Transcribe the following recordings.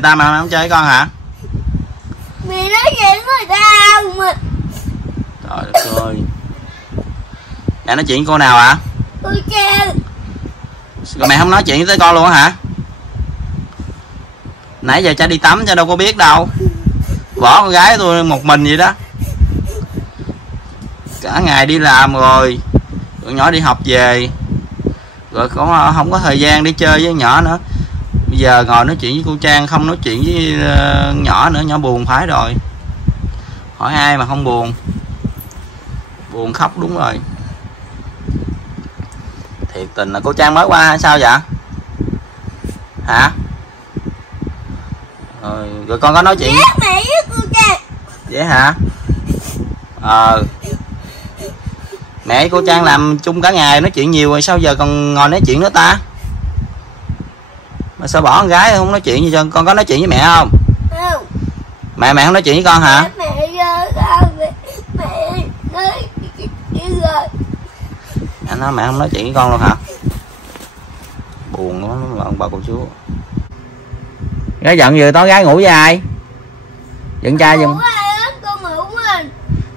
người ta mà mẹ không chơi với con hả? Mẹ nói chuyện với người ta mà. Trời đất ơi. Mẹ nói chuyện với cô nào hả? Cô Trang. Rồi mẹ không nói chuyện với con luôn hả? Nãy giờ cha đi tắm cha đâu có biết đâu. Bỏ con gái tôi một mình vậy đó. Cả ngày đi làm rồi nhỏ đi học về, rồi không có thời gian đi chơi với nhỏ nữa. Bây giờ ngồi nói chuyện với cô Trang, không nói chuyện với nhỏ nữa, nhỏ buồn phải rồi. Hỏi ai mà không buồn. Buồn khóc đúng rồi. Thiệt tình là cô Trang mới qua hay sao vậy? Hả? Rồi con có nói chuyện Ghét mẹ với cô Trang. vậy hả? Mẹ với cô Trang làm chung cả ngày nói chuyện nhiều rồi, sao giờ còn ngồi nói chuyện nữa ta? Mà sao bỏ con gái không nói chuyện gì cho con? Có nói chuyện với mẹ không? Không. Mẹ không nói chuyện với con hả? Mẹ nói chuyện rồi. Anh nói mẹ không nói chuyện với con luôn hả? Buồn lắm ông bà cô chú. Gái giận vừa tối gái ngủ với ai? Giận cha giùm. Con ngủ mình.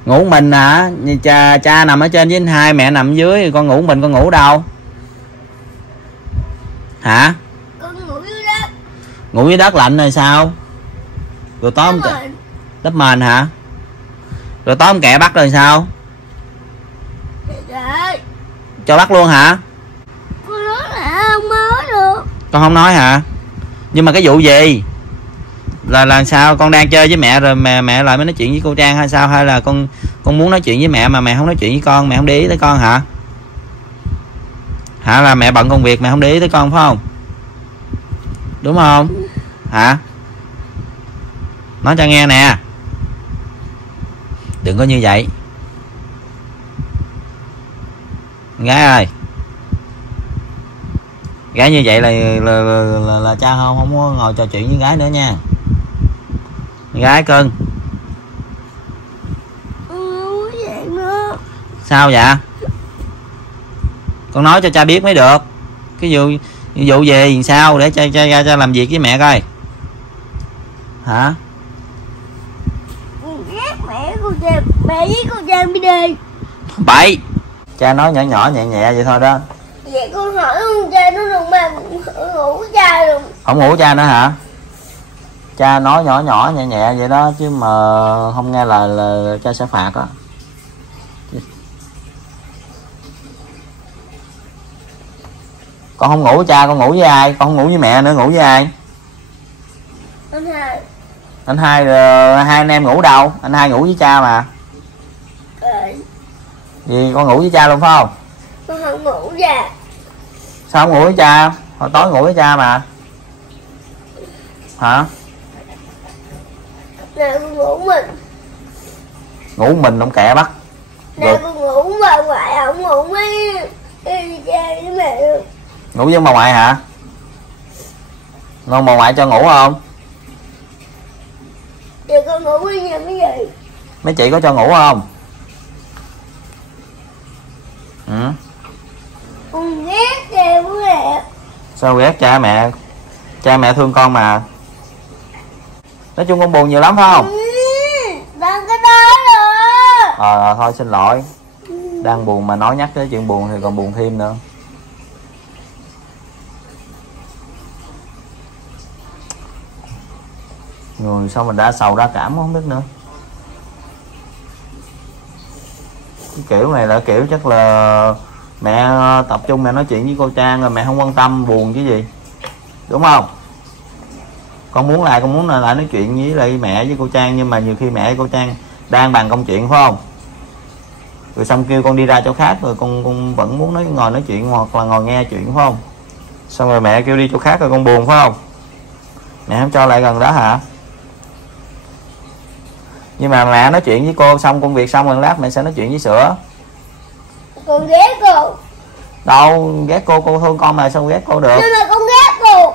Ngủ mình hả? Cha nằm ở trên với anh hai, mẹ nằm dưới, con ngủ mình, con ngủ đâu? Hả? Con ngủ dưới đất. Ngủ dưới đất lạnh rồi sao? Rồi tối đắp mền hả? Rồi tối kẹ bắt rồi sao? Trời. Cho bắt luôn hả? Con nói là không nói được. Con không nói hả? Nhưng mà cái vụ gì? Là sao? Con đang chơi với mẹ rồi mẹ lại mới nói chuyện với cô Trang hay sao? Hay là con muốn nói chuyện với mẹ mà mẹ không nói chuyện với con, mẹ không để ý tới con hả? Hả, là mẹ bận công việc mẹ không để ý tới con phải không? Đúng không? Hả? Nói cho nghe nè. Đừng có như vậy. Gái ơi. Gái như vậy là cha không có ngồi trò chuyện với gái nữa nha. Gái cưng. Vậy nữa. Sao vậy? Con nói cho cha biết mới được. Cái vụ gì sao để cha làm việc với mẹ coi. Hả? Ghét mẹ cô Trang, mẹ với cô Trang đi đi. Bậy. Cha nói nhỏ nhỏ nhẹ nhẹ vậy thôi đó. Vậy con hỏi con cha nó luôn mà ngủ với cha luôn. Không ngủ cha nữa hả? Cha nói nhỏ nhỏ nhẹ nhẹ vậy đó, chứ mà không nghe là cha sẽ phạt á. Con không ngủ với cha, con ngủ với ai? Con không ngủ với mẹ nữa, ngủ với ai? Anh hai. Anh hai, hai anh em ngủ đâu? Anh hai ngủ với cha mà. Gì con ngủ với cha luôn phải không? Con không ngủ ra. Sao không ngủ với cha? Hồi tối ngủ với cha mà. Hả? Nè con ngủ mình. Ngủ mình không kệ bắt. Nè con ngủ bà ngoại, không ngủ với cha với mẹ luôn. Ngủ với bà ngoại hả? Ngon bà ngoại cho ngủ không? Vậy con ngủ với nhà mấy gì? Mấy chị có cho ngủ không? Ừ. Con ghét cha của mẹ. Sao ghét cha mẹ? Cha mẹ thương con mà. Nói chung con buồn nhiều lắm phải không? Đừng có nói nữa. Thôi xin lỗi. Đang buồn mà nói nhắc tới chuyện buồn thì còn buồn thêm nữa. Người sao mình đã sầu đã cảm không biết nữa. Cái kiểu này là kiểu chắc là mẹ tập trung mẹ nói chuyện với cô Trang rồi mẹ không quan tâm buồn chứ gì. Đúng không? Con muốn lại nói chuyện với lại mẹ với cô Trang, nhưng mà nhiều khi mẹ với cô Trang đang bàn công chuyện phải không? Rồi xong kêu con đi ra chỗ khác rồi con vẫn muốn ngồi nói chuyện hoặc là ngồi nghe chuyện phải không? Xong rồi mẹ kêu đi chỗ khác rồi con buồn phải không? Mẹ không cho lại gần đó hả? Nhưng mà mẹ nói chuyện với cô xong công việc xong rồi lát mẹ sẽ nói chuyện với Sữa. Con ghét cô. Đâu ghét cô thương con mà sao ghét cô được? Nhưng mà con ghét cô.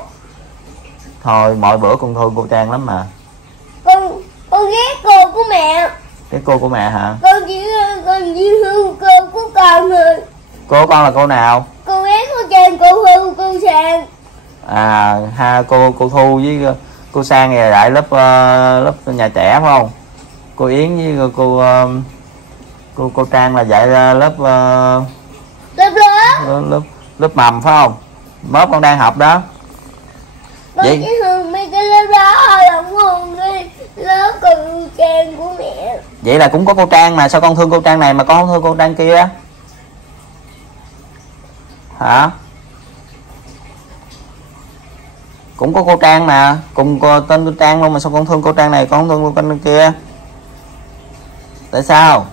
Thôi mọi bữa con thương cô Trang lắm mà. Con ghét cô của mẹ. Ghét cô của mẹ hả? Con chỉ thương cô của con thôi. Cô con là cô nào? Cô ghét cô Trang, cô Thu, cô Sang. À ha, cô Thu với Cô Sang thì dạy lớp nhà trẻ phải không? Cô Yến với cô Trang là dạy lớp mầm phải không? Mớp con đang học đó. Vậy chỉ thường mấy cái lớp đó không thường đi lớp cô Trang của mẹ. Vậy là cũng có cô Trang mà sao con thương cô Trang này mà con không thương cô Trang kia? Hả? Cũng có cô Trang mà, cùng tên cô Trang luôn mà sao con thương cô Trang này con không thương cô Trang kia? Tại sao?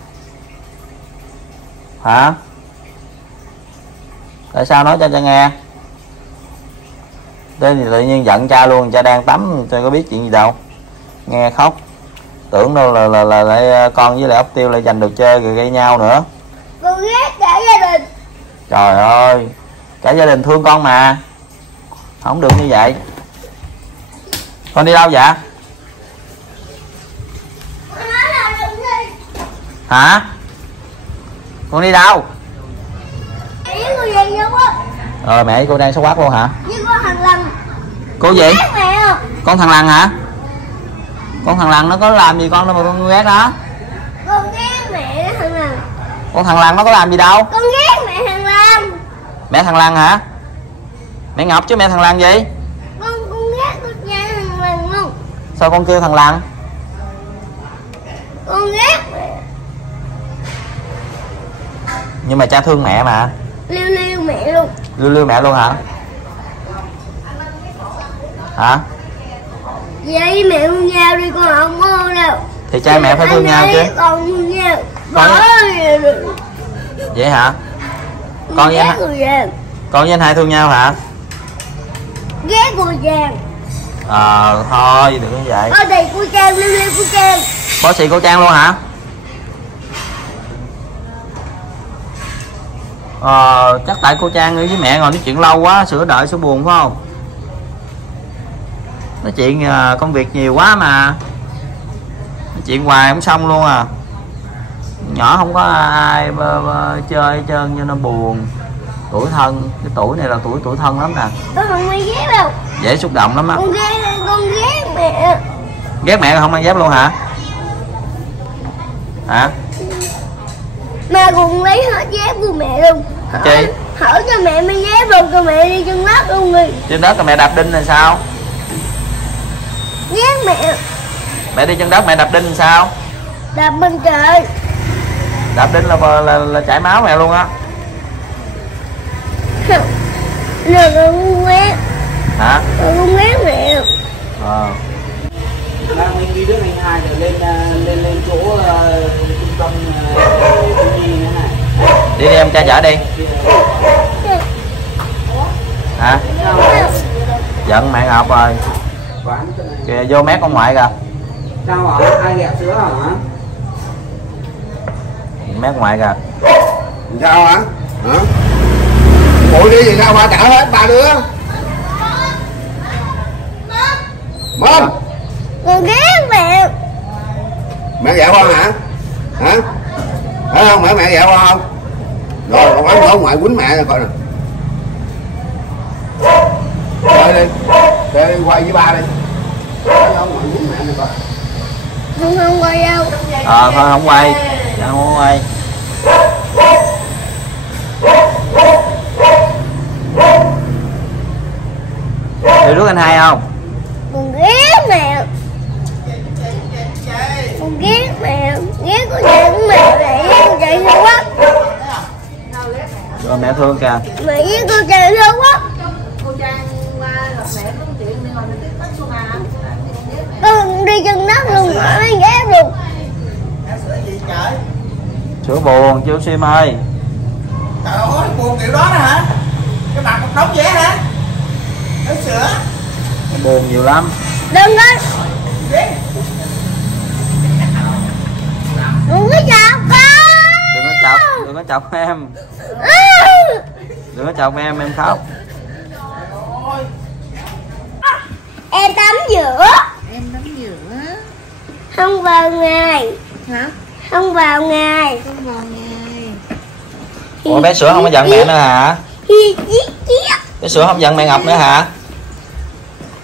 Hả? Tại sao nói cho nghe? Thế thì tự nhiên giận cha luôn, cha đang tắm cha có biết chuyện gì đâu. Nghe khóc. Tưởng đâu là lại con với lại ốc Tiêu lại giành được chơi rồi gây nhau nữa. Con ghét cả gia đình. Trời ơi, cả gia đình thương con mà. Không được như vậy. Con đi đâu vậy? Con nói là đừng đi. Hả? Con đi đâu? Mẹ với cô gì không á? Mẹ với cô đang xấu quát luôn hả? Với con thằng Lăng. Cô gì? Ghét mẹ không? Con thằng Lăng hả? Con thằng Lăng nó có làm gì con đâu mà con ghét đó? Con ghét mẹ đó thằng Lăng. Con thằng Lăng nó có làm gì đâu? Con ghét mẹ thằng Lăng. Mẹ thằng Lăng hả? Mẹ Ngọc chứ mẹ thằng Lăng gì? Con ghét con cha thằng Lăng luôn. Sao con kêu thằng Lăng? Con ghét mẹ. Nhưng mà cha thương mẹ mà. Liêu mẹ luôn. Liêu mẹ luôn hả? Hả? Vậy mẹ con nhau đi con không mua đâu. Thì cha mẹ phải thương nhau chứ. Con thương nhau. Vậy hả? Con với anh Hai thương nhau hả? Ghét cô Trang. Thôi đừng như vậy. Thôi thì cô Trang, liêu cô Trang. Có xì cô Trang luôn hả? Chắc tại cô Trang với mẹ ngồi nói chuyện lâu quá, sửa đợi sửa buồn phải không? Nói chuyện công việc nhiều quá mà. Nói chuyện hoài không xong luôn à. Nhỏ không có ai chơi hết trơn cho nó buồn. Tuổi thân, cái tuổi này là tuổi thân lắm nè. Con không ai ghét đâu. Dễ xúc động lắm á. Con ghét mẹ. Ghét mẹ không mang dép luôn hả? Hả? Mà cùng lấy hết dép của mẹ luôn. Chị Hở cho mẹ mang dép luôn, cho mẹ đi chân đất luôn đi. trên đất là mẹ đạp đinh là sao? Ghét mẹ. Mẹ đi chân đất mẹ đạp đinh là sao? Đạp bên trời. Đạp đinh là chảy máu mẹ luôn á. Rồi con không ghét. Hả? Con không ghét mẹ. Mình đi đứa anh Hai rồi lên chỗ trung tâm thiếu nhi nữa này. Đi em cha chở đi. Hả? Giận mẹ Ngọc rồi. Kìa vô mét con ngoại kìa. Sao hả? Ai đẹp sữa hả? Mét ngoại kìa. Sao hả? Hả? Bụi đi thì sao mà chở hết ba đứa. Mom. Con ghét mẹ. Mẹ ghẹo con hả? Hả? Thấy không? Mẹ ghẹo con không? Rồi con bắn ở ngoài quýnh mẹ rồi coi nè. Chơi đi. Chơi đi quay với ba đi. Ở ngoài quýnh mẹ này coi. Không quay đâu. Thôi không quay. Dạ không quay. Đi rước anh Hai không? Con ghét mẹ. Con ghét mẹ. Ghét cô Trang của mẹ. Mẹ ghét cô Trang sâu quá. Rồi mẹ thương kìa. Mẹ ghét cô Trang sâu quá. Cô Trang qua gặp mẹ nói chuyện đi rồi mình tiếp tất luôn mà. Con đi chân đất luôn mà nó ghét luôn. Sữa buồn chú Sim ơi. Trời ơi, buồn kiểu đó nè hả? Cái mặt một đống vé hả? Lấy sữa. Buồn nhiều lắm. Đừng có. Đừng có chọc con. Đừng có chọc em. Đừng có chọc em khóc. Em tắm rửa. Em tắm rửa. Không vào ngày. Hả? Không vào ngày. Không vào ngày. Ủa bé Sữa không có giận mẹ nữa hả? Bé Sữa không giận mẹ Ngọc nữa hả?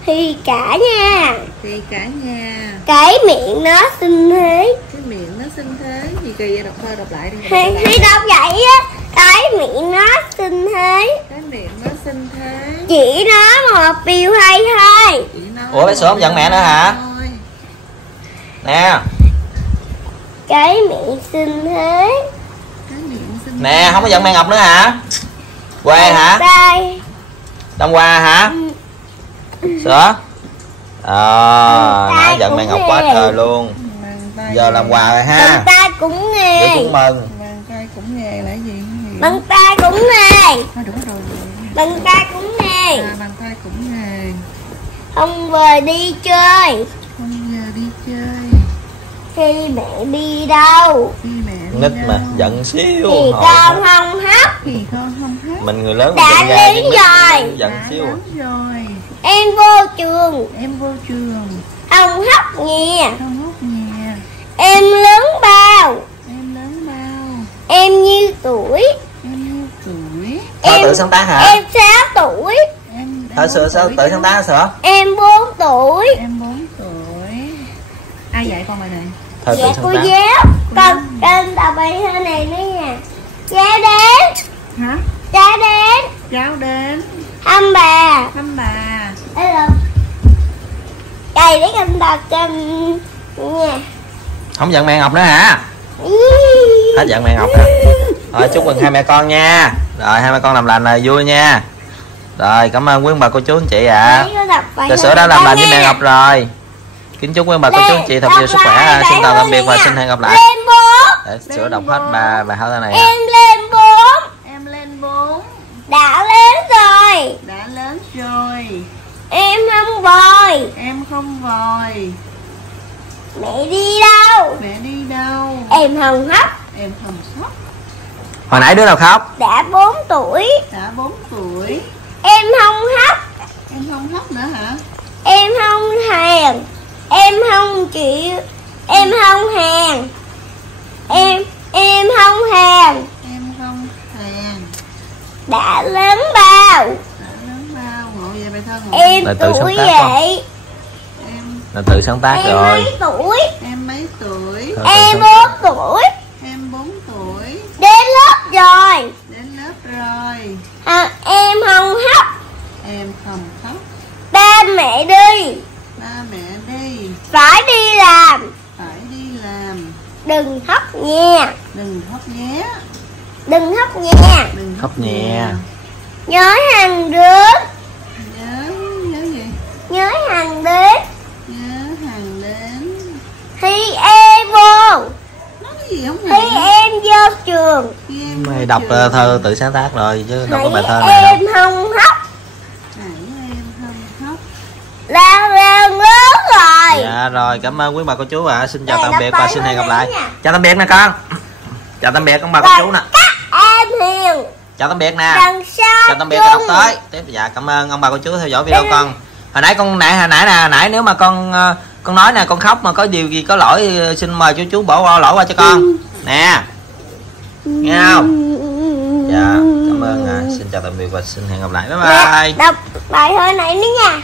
Thì cả nha. Thì cả nhà. Cái miệng nó xinh thế. Cái miệng nó xinh thế. Gì kỳ vậy? Đọc thôi, đọc lại đi. Thì đọc vậy á. Cái miệng nó xinh thế. Cái miệng nó xinh thế. Chỉ nó một điều hay thôi. Ủa bé Sữa không giận mẹ nữa hả? Nè. Cái miệng xinh thế. Cái miệng xinh. Nè, không có giận mẹ Ngọc nữa hả? Quê hả? Đây. Đông qua hả? Sữa. Nãy giận mẹ Ngọc quá trời luôn. Giờ làm quà rồi ha. Bằng tay cũng nghề. Để cũng mừng. Bàn tay cũng nghề là gì? Bằng tay cũng nghề. Đúng rồi. Bằng tay cũng nghề. Bàn tay cũng nghề. Không về đi chơi. Không giờ đi chơi. Khi mẹ đi đâu. Khi mẹ đi Nít đâu. mà giận xíu. Thì con không hấp. Thì con không hát. Mình người lớn Đã mình giận lý rồi. giận xíu. Rồi. Em vô trường. Em vô trường. Ông hấp nhẹ. Không hút nhà. Em lớn bao. Em lớn bao. Em nhiêu tuổi. Em nhiêu tuổi. Thôi tự sáng tác hả? Em 6 tuổi. Em Thôi Sữa tự sáng tác hả Sữa? Em 4 tuổi. Em 4 tuổi. Ai dạy con bài này? Thôi tự Dạ sáng cô tác. giáo. Con đọc bài thơ này nữa nha. Cháu đến. Hả? Cháu đến. Cháu đến Thăm bà. thăm bà. Hello. Đây để con đọc cho nha. Không giận mẹ Ngọc nữa hả? Hết giận mẹ Ngọc hả? Rồi chúc mừng hai mẹ con nha. Rồi hai mẹ con làm lành là vui nha. Rồi cảm ơn quý ông bà cô chú anh chị ạ. Trà Sữa đã làm lành với mẹ Ngọc rồi. Kính chúc quý ông bà cô chú anh chị thật nhiều sức khỏe. Xin chào tạm biệt và xin hẹn gặp lại. Lên 4. Để Sữa đọc hết bài thơ này. Em lên 4. Em lên 4. Đã lớn rồi. Đã lớn rồi. Em không vội. Em không vội. Mẹ đi đâu. Mẹ đi đâu. Em không khóc. Em không khóc. Hồi nãy đứa nào khóc? Đã 4 tuổi. Đã 4 tuổi. Em không khóc. Em không khóc nữa hả? Em không hèn. Em không chịu. Em không hèn. Em không hèn. Em không hèn. Đã lớn bao. Đã lớn bao. Ngộ về bài thơ ngộ. Em Là tự tuổi sáng tác vậy. Em Là tự sáng tác Em rồi. mấy tuổi. em mấy tuổi? Thôi, tự Em sáng 4 tuổi. Em 4 tuổi. Đến lớp rồi. Đến lớp rồi. Em không khóc. Em không khóc. Ba mẹ đi. Ba mẹ đi. Phải đi làm. Phải đi làm. Đừng khóc nha. Đừng khóc nhé. Đừng khóc nha. Đừng Khóc nhẹ. Nhớ hàng đứa. Nhớ gì? Nhớ hàng đến. Nhớ hàng đến. Khi em vô. Nói cái gì không Khi hiểu? em vô trường. Khi em Mày vô đọc trường. thơ tự sáng tác rồi chứ đâu có bài thơ Hãy này đâu. em không khóc. Hãy em không khóc. Là lớn rồi. Dạ rồi cảm ơn quý bà cô chú ạ. Xin chào Đây, tạm đọc biệt bài và xin thơ hẹn gặp này lại. nha. Chào tạm biệt nè con. Chào tạm biệt ông bà cô chú nè. Các em hiền. Chào tạm biệt nè. Đằng sau Chào tạm biệt đọc tới. Tiếp dạ cảm ơn ông bà cô chú theo dõi video con. Hồi nãy con nãy nếu mà con nói nè con khóc mà có điều gì có lỗi xin mời chú bỏ lỗi qua cho con. Nè. Nghe không? Dạ cảm ơn. Xin chào tạm biệt và xin hẹn gặp lại. Bye bye. Đọc bài thơ này nữa nha.